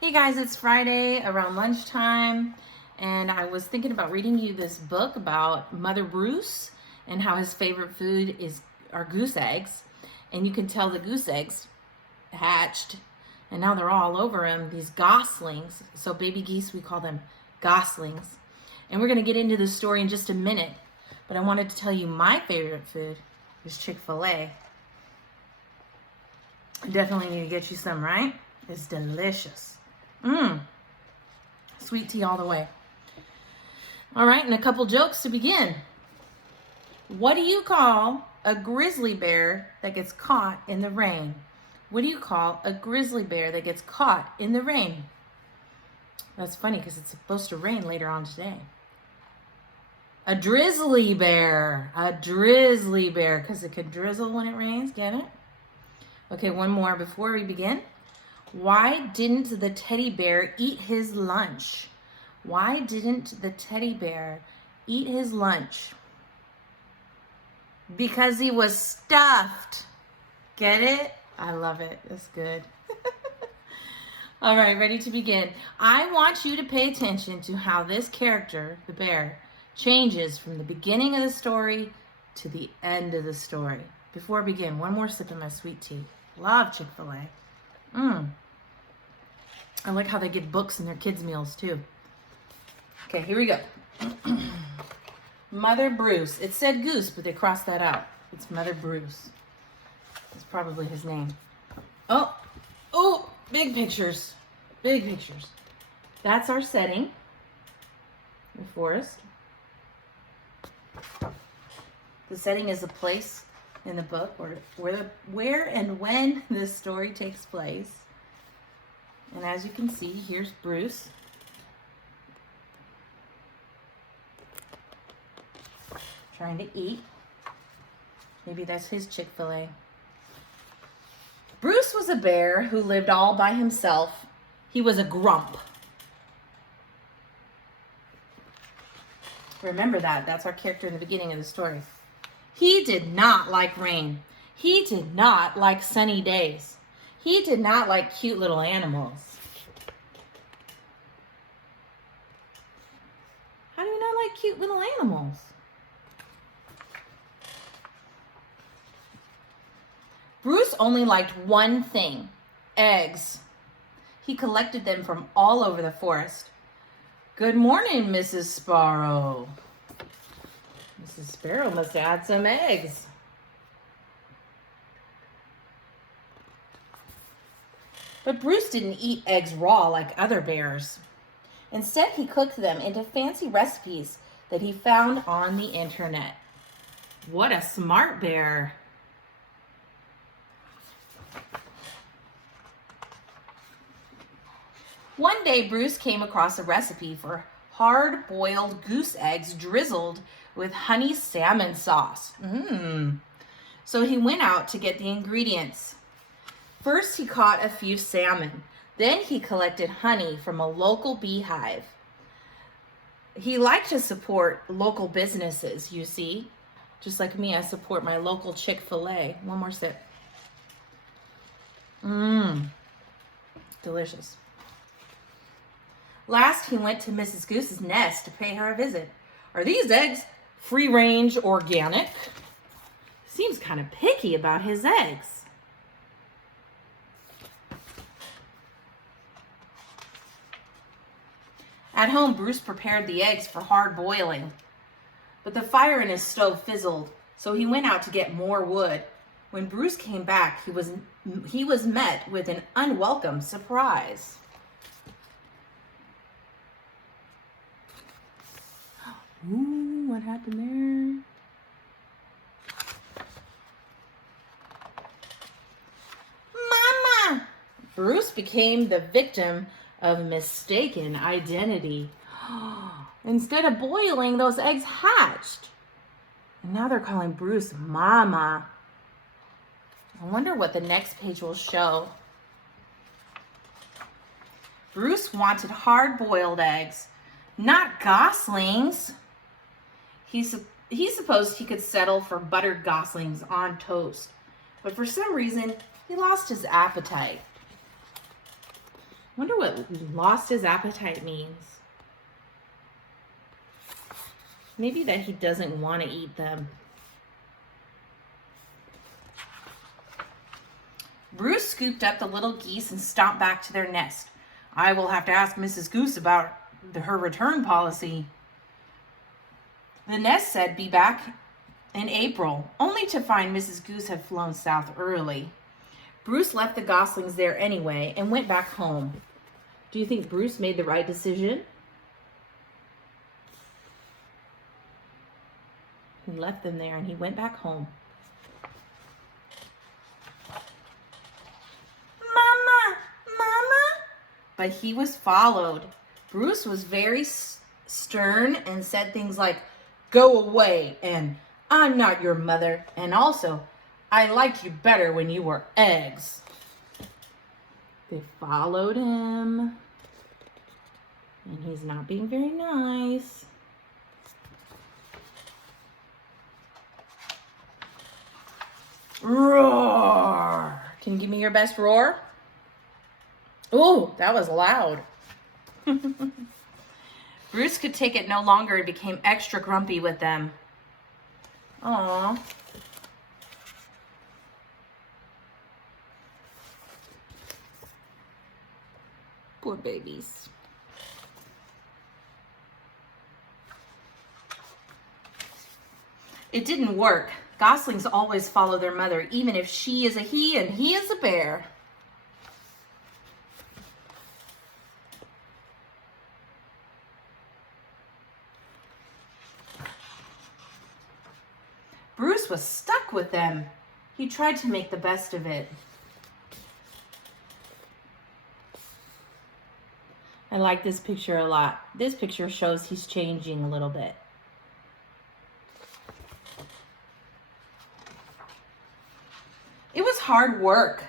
Hey guys, it's Friday around lunchtime, and I was thinking about reading you this book about Mother Bruce and how his favorite food are goose eggs. And you can tell the goose eggs hatched, and now they're all over him, these goslings. So baby geese, we call them goslings. And we're going to get into the story in just a minute, but I wanted to tell you my favorite food is Chick-fil-A. I definitely need to get you some, right? It's delicious. Sweet tea all the way. All right, and a couple jokes to begin. What do you call a grizzly bear that gets caught in the rain? What do you call a grizzly bear that gets caught in the rain? That's funny because it's supposed to rain later on today. A drizzly bear. A drizzly bear because it can drizzle when it rains. Get it? Okay, one more before we begin. Why didn't the teddy bear eat his lunch? Why didn't the teddy bear eat his lunch? Because he was stuffed. Get it? I love it. It's good. All right, ready to begin. I want you to pay attention to how this character, the bear, changes from the beginning of the story to the end of the story. Before I begin, one more sip of my sweet tea. Love Chick-fil-A. I like how they give books in their kids' meals too. Okay, here we go. Mother Bruce. It said Goose, but they crossed that out. It's Mother Bruce. That's probably his name. Oh, big pictures. Big pictures. That's our setting. The forest. The setting is a place in the book where and when this story takes place. And as you can see, here's Bruce. Trying to eat. Maybe that's his Chick-fil-A. Bruce was a bear who lived all by himself. He was a grump. Remember that. That's our character in the beginning of the story. He did not like rain. He did not like sunny days. He did not like cute little animals. How do you not like cute little animals? Bruce only liked one thing, eggs. He collected them from all over the forest. Good morning, Mrs. Sparrow. Mrs. Sparrow must add some eggs. But Bruce didn't eat eggs raw like other bears. Instead, he cooked them into fancy recipes that he found on the internet. What a smart bear. One day, Bruce came across a recipe for hard-boiled goose eggs drizzled with honey salmon sauce. So he went out to get the ingredients. First, he caught a few salmon. Then he collected honey from a local beehive. He liked to support local businesses, you see. Just like me, I support my local Chick-fil-A. One more sip. Delicious. Last, he went to Mrs. Goose's nest to pay her a visit. Are these eggs free-range organic? Seems kind of picky about his eggs. At home, Bruce prepared the eggs for hard boiling. But the fire in his stove fizzled, so he went out to get more wood. When Bruce came back, he was met with an unwelcome surprise. Ooh, what happened there? Mama! Bruce became the victim of mistaken identity. Instead of boiling, those eggs hatched. And now they're calling Bruce Mama. I wonder what the next page will show. Bruce wanted hard-boiled eggs, not goslings. He supposed he could settle for buttered goslings on toast. But for some reason, he lost his appetite. Wonder what lost his appetite means. Maybe that he doesn't want to eat them. Bruce scooped up the little geese and stomped back to their nest. I will have to ask Mrs. Goose about her return policy. The nest said be back in April, only to find Mrs. Goose had flown south early. Bruce left the goslings there anyway and went back home. Do you think Bruce made the right decision? He left them there and he went back home. Mama, Mama! But he was followed. Bruce was very stern and said things like, go away, and I'm not your mother, and also, I liked you better when you were eggs. They followed him, and he's not being very nice. Roar! Can you give me your best roar? Oh, that was loud. Bruce could take it no longer and became extra grumpy with them. Aww. Poor babies. It didn't work. Goslings always follow their mother, even if she is a he and he is a bear. Bruce was stuck with them. He tried to make the best of it. I like this picture a lot. This picture shows he's changing a little bit. It was hard work.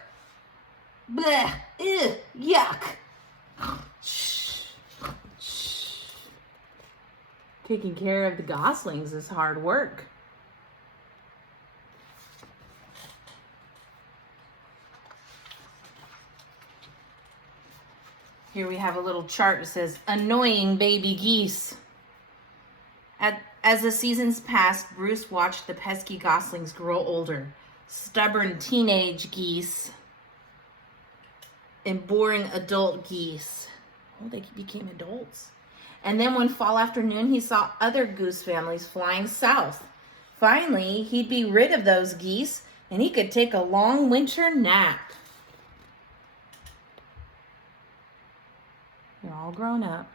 Blech, ew, yuck. Shh, shh. Taking care of the goslings is hard work. Here we have a little chart that says, annoying baby geese. As the seasons passed, Bruce watched the pesky goslings grow older. Stubborn teenage geese and boring adult geese. Oh, they became adults. And then one fall afternoon, he saw other goose families flying south. Finally, he'd be rid of those geese and he could take a long winter nap. They're all grown up.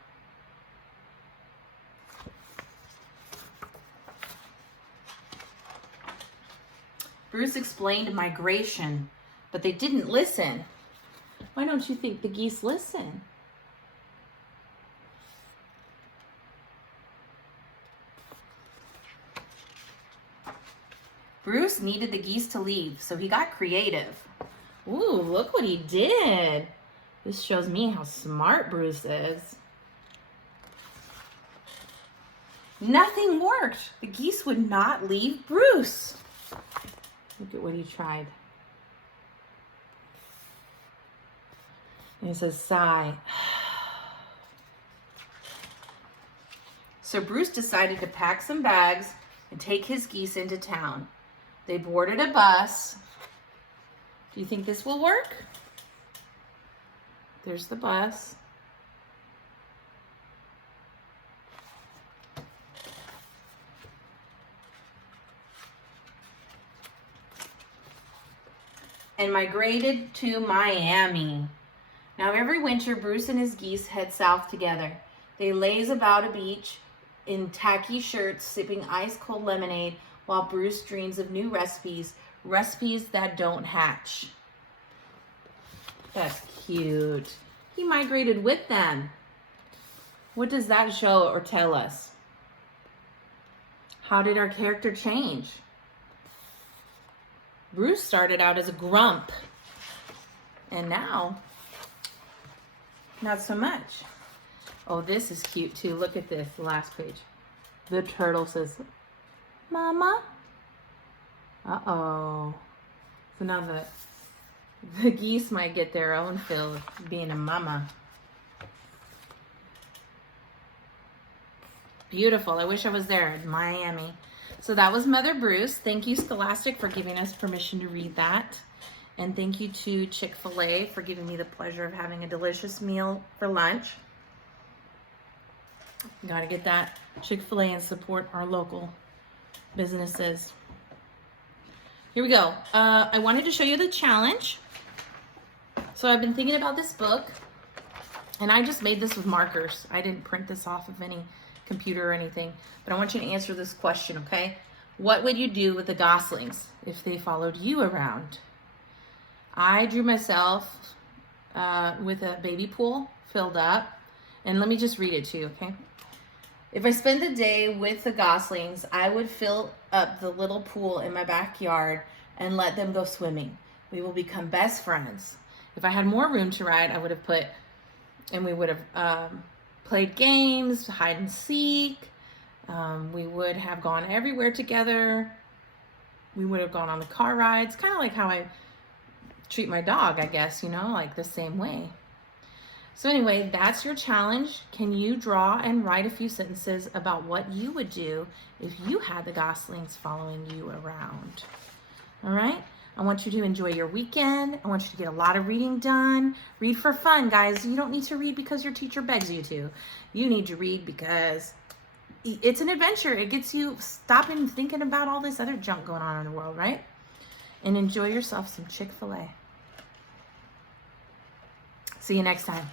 Bruce explained migration, but they didn't listen. Why don't you think the geese listen? Bruce needed the geese to leave, so he got creative. Ooh, look what he did. This shows me how smart Bruce is. Nothing worked. The geese would not leave Bruce. Look at what he tried. And it says, sigh. So Bruce decided to pack some bags and take his geese into town. They boarded a bus. Do you think this will work? There's the bus. And migrated to Miami. Now every winter, Bruce and his geese head south together. They laze about a beach in tacky shirts, sipping ice-cold lemonade, while Bruce dreams of new recipes that don't hatch. That's cute. He migrated with them. What does that show or tell us? How did our character change? Bruce started out as a grump, and now, not so much. Oh, this is cute too. Look at this, the last page. The turtle says, Mama? Uh-oh. So now the geese might get their own fill of being a mama. Beautiful. I wish I was there in Miami. So that was Mother Bruce. Thank you, Scholastic, for giving us permission to read that. And thank you to Chick-fil-A for giving me the pleasure of having a delicious meal for lunch. Got to get that Chick-fil-A and support our local businesses. Here we go. I wanted to show you the challenge. So I've been thinking about this book, and I just made this with markers. I didn't print this off of any computer or anything, but I want you to answer this question, okay? What would you do with the goslings if they followed you around? I drew myself with a baby pool filled up, and let me just read it to you, okay? If I spend the day with the goslings, I would fill up the little pool in my backyard and let them go swimming. We will become best friends. If I had more room to ride, I would have we would have played games, hide and seek. We would have gone everywhere together. We would have gone on the car rides, kind of like how I treat my dog, I guess, you know, like the same way. So anyway, that's your challenge. Can you draw and write a few sentences about what you would do if you had the goslings following you around? All right? I want you to enjoy your weekend. I want you to get a lot of reading done. Read for fun, guys. You don't need to read because your teacher begs you to. You need to read because it's an adventure. It gets you stopping thinking about all this other junk going on in the world, right? And enjoy yourself some Chick-fil-A. See you next time.